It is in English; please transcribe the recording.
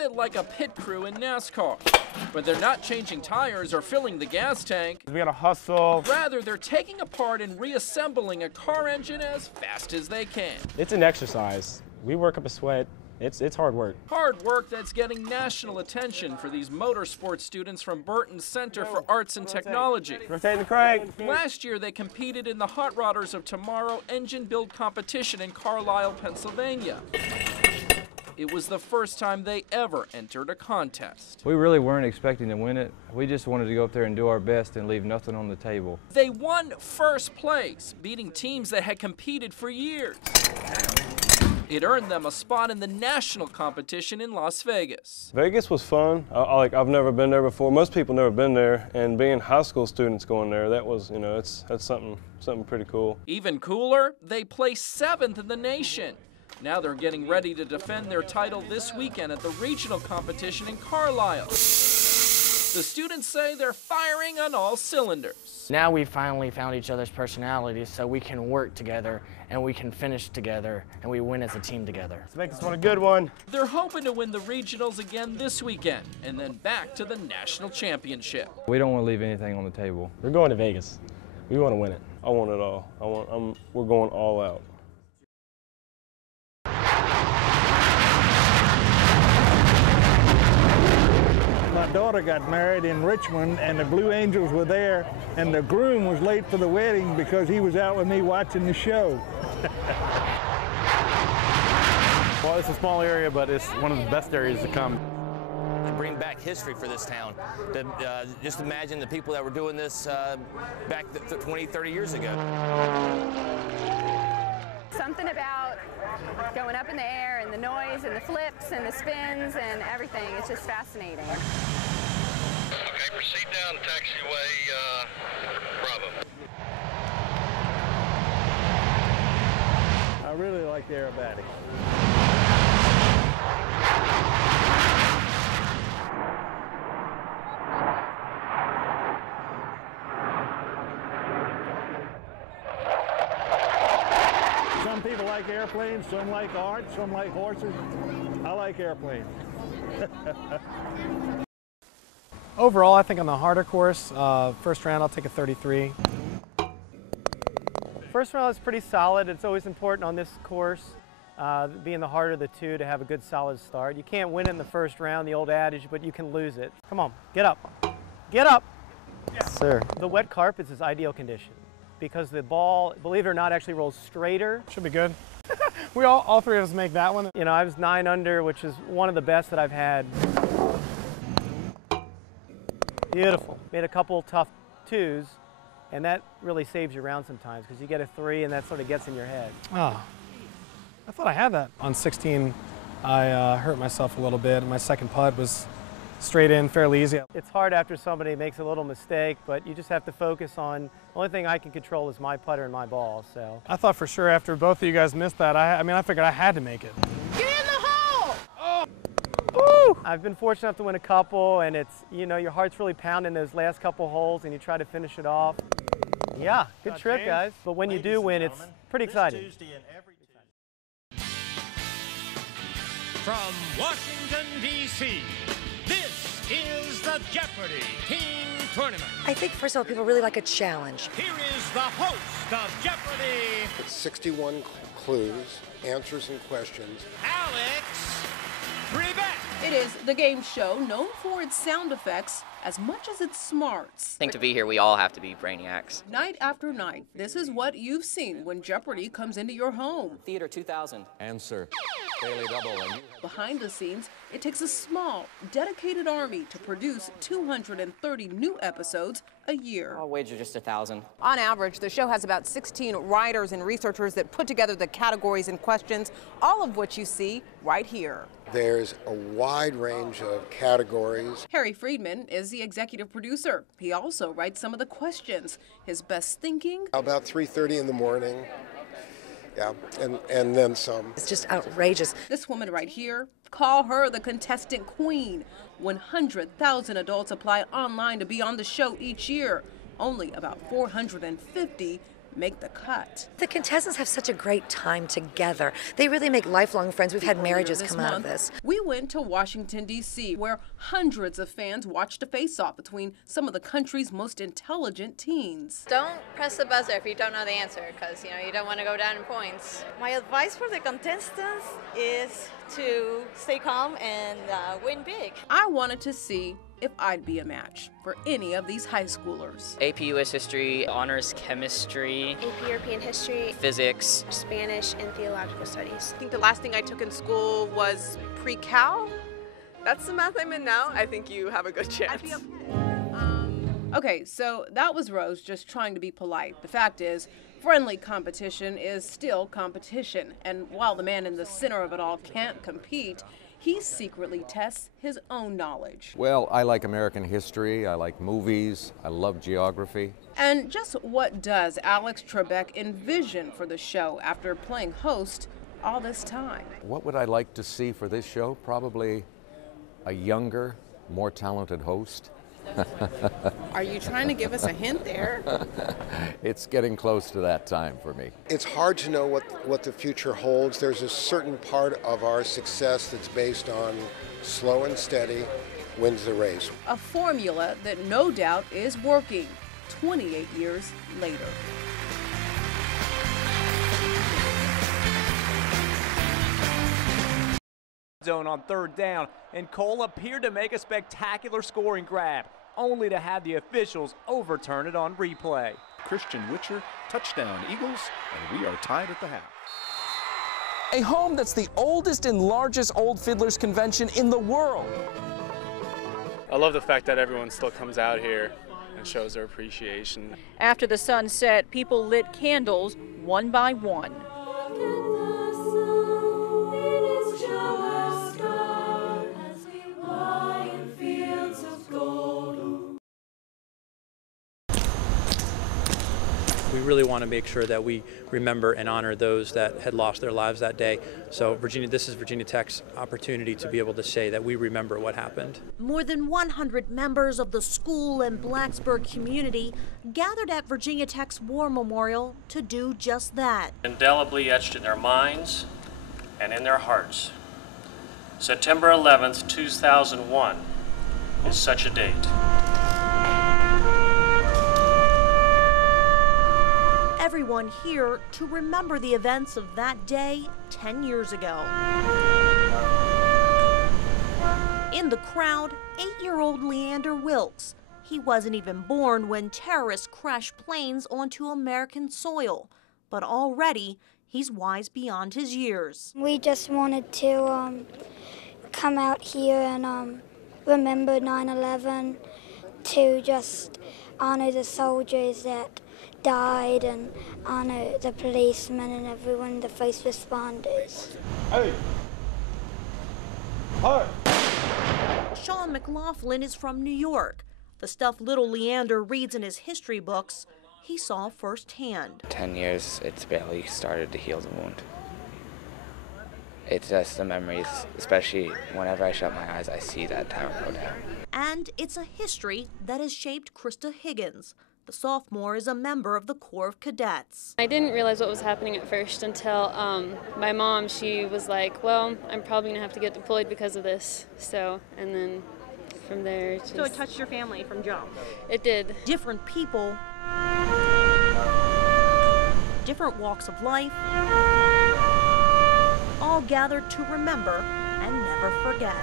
of it like a pit crew in NASCAR. But they're not changing tires or filling the gas tank. We gotta hustle. Rather, they're taking apart and reassembling a car engine as fast as they can. It's an exercise. We work up a sweat. It's hard work. Hard work that's getting national attention for these motorsports students from Burton Center for Arts and Technology. Rotate the crank. Last year, they competed in the Hot Rodders of Tomorrow engine build competition in Carlisle, Pennsylvania. It was the first time they ever entered a contest. We really weren't expecting to win it. We just wanted to go up there and do our best and leave nothing on the table. They won first place, beating teams that had competed for years. It earned them a spot in the national competition in Las Vegas. Vegas was fun. I've never been there before. Most people never been there, and being high school students going there, that was, that's something pretty cool. Even cooler, they placed 7th in the nation. Now they're getting ready to defend their title this weekend at the regional competition in Carlisle. The students say they're firing on all cylinders. Now we finally found each other's personalities so we can work together and we can finish together and we win as a team together. Let's make this one a good one. They're hoping to win the regionals again this weekend and then back to the national championship. We don't want to leave anything on the table. We're going to Vegas. We want to win it. I want it all. We're going all out. My daughter got married in Richmond, and the Blue Angels were there, and the groom was late for the wedding because he was out with me watching the show. Well, it's a small area, but it's one of the best areas to come. To bring back history for this town. Just imagine the people that were doing this back 20, 30 years ago. Something about going up in the air and the noise and the flips and the spins and everything. It's just fascinating. Okay, proceed down taxiway Bravo. I really like the aerobatic. Some people like airplanes, some like art, some like horses. I like airplanes. Overall, I think on the harder course, first round I'll take a 33. First round is pretty solid. It's always important on this course, being the harder of the two, to have a good solid start. You can't win in the first round, the old adage, but you can lose it. Come on, get up. Get up! Yes, sir. The wet carpets is ideal condition because the ball, believe it or not, actually rolls straighter. Should be good. We all three of us make that one. You know, I was 9 under, which is one of the best that I've had. Beautiful. Made a couple tough 2s, and that really saves you around sometimes because you get a 3 and that sort of gets in your head. Oh, I thought I had that. On 16, I hurt myself a little bit. My second putt was straight in, fairly easy. It's hard after somebody makes a little mistake, but you just have to focus on, the only thing I can control is my putter and my ball, so. I thought for sure after both of you guys missed that, I figured I had to make it. Get in the hole! Oh! Woo! I've been fortunate enough to win a couple, and it's, your heart's really pounding those last couple holes, and you try to finish it off. Yeah, good trip, guys. But when you do win, it's pretty exciting. From Washington, D.C., this is the Jeopardy Teen Tournament. I think, first of all, people really like a challenge. Here is the host of Jeopardy! It's 61 clues, answers and questions. Alex Trebek. It is the game show known for its sound effects as much as its smarts. I think to be here, we all have to be brainiacs. Night after night, this is what you've seen when Jeopardy comes into your home. Theater 2000. Answer. Daily Double. Behind the scenes, it takes a small, dedicated army to produce 230 new episodes a year. I'll wager just 1,000. On average, the show has about 16 writers and researchers that put together the categories and questions, all of which you see right here. There's a wide range of categories. Harry Friedman is the executive producer. He also writes some of the questions. His best thinking? About 3:30 in the morning. Yeah, and then some. It's just outrageous. This woman right here, call her the contestant queen. 100,000 adults apply online to be on the show each year. Only about 450 make the cut. The contestants have such a great time together. They really make lifelong friends. We've had marriages come out of this. We went to Washington, D.C., where hundreds of fans watched a face-off between some of the country's most intelligent teens. Don't press the buzzer if you don't know the answer, because you don't want to go down in points. My advice for the contestants is to stay calm and win big. I wanted to see if I'd be a match for any of these high schoolers. AP US History, Honors Chemistry, AP European History, Physics, Spanish, and Theological Studies. I think the last thing I took in school was pre-cal. That's the math I'm in now. I think you have a good chance. Okay, so that was Rose just trying to be polite. The fact is, friendly competition is still competition. And while the man in the center of it all can't compete, he secretly tests his own knowledge. Well, I like American history, I like movies, I love geography. And just what does Alex Trebek envision for the show after playing host all this time? What would I like to see for this show? Probably a younger, more talented host. Are you trying to give us a hint there? It's getting close to that time for me. It's hard to know what the future holds. There's a certain part of our success that's based on slow and steady wins the race. A formula that no doubt is working 28 years later. Zone on third down, and Cole appeared to make a spectacular scoring grab, only to have the officials overturn it on replay. Christian Witcher, touchdown Eagles, and we are tied at the half. A home that's the oldest and largest Old Fiddlers convention in the world. I love the fact that everyone still comes out here and shows their appreciation. After the sun set, people lit candles one by one. We really want to make sure that we remember and honor those that had lost their lives that day. So this is Virginia Tech's opportunity to be able to say that we remember what happened. More than 100 members of the school and Blacksburg community gathered at Virginia Tech's War Memorial to do just that. Indelibly etched in their minds and in their hearts. September 11th, 2001 is such a date. Everyone here to remember the events of that day 10 years ago. In the crowd, 8-year-old Leander Wilkes. He wasn't even born when terrorists crashed planes onto American soil, but already he's wise beyond his years. We just wanted to come out here and remember 9/11, to just honor the soldiers that died and honor the policemen and everyone, the first responders. Hey! Sean McLaughlin is from New York. The stuff little Leander reads in his history books, he saw firsthand. 10 years, it's barely started to heal the wound. It's just the memories, especially whenever I shut my eyes, I see that tower go down. And it's a history that has shaped Krista Higgins. The sophomore is a member of the Corps of Cadets. I didn't realize what was happening at first until my mom, she was like, well, I'm probably going to have to get deployed because of this. So, and then from there, it's just... So it touched your family from jump? It did. Different people, different walks of life, all gathered to remember and never forget.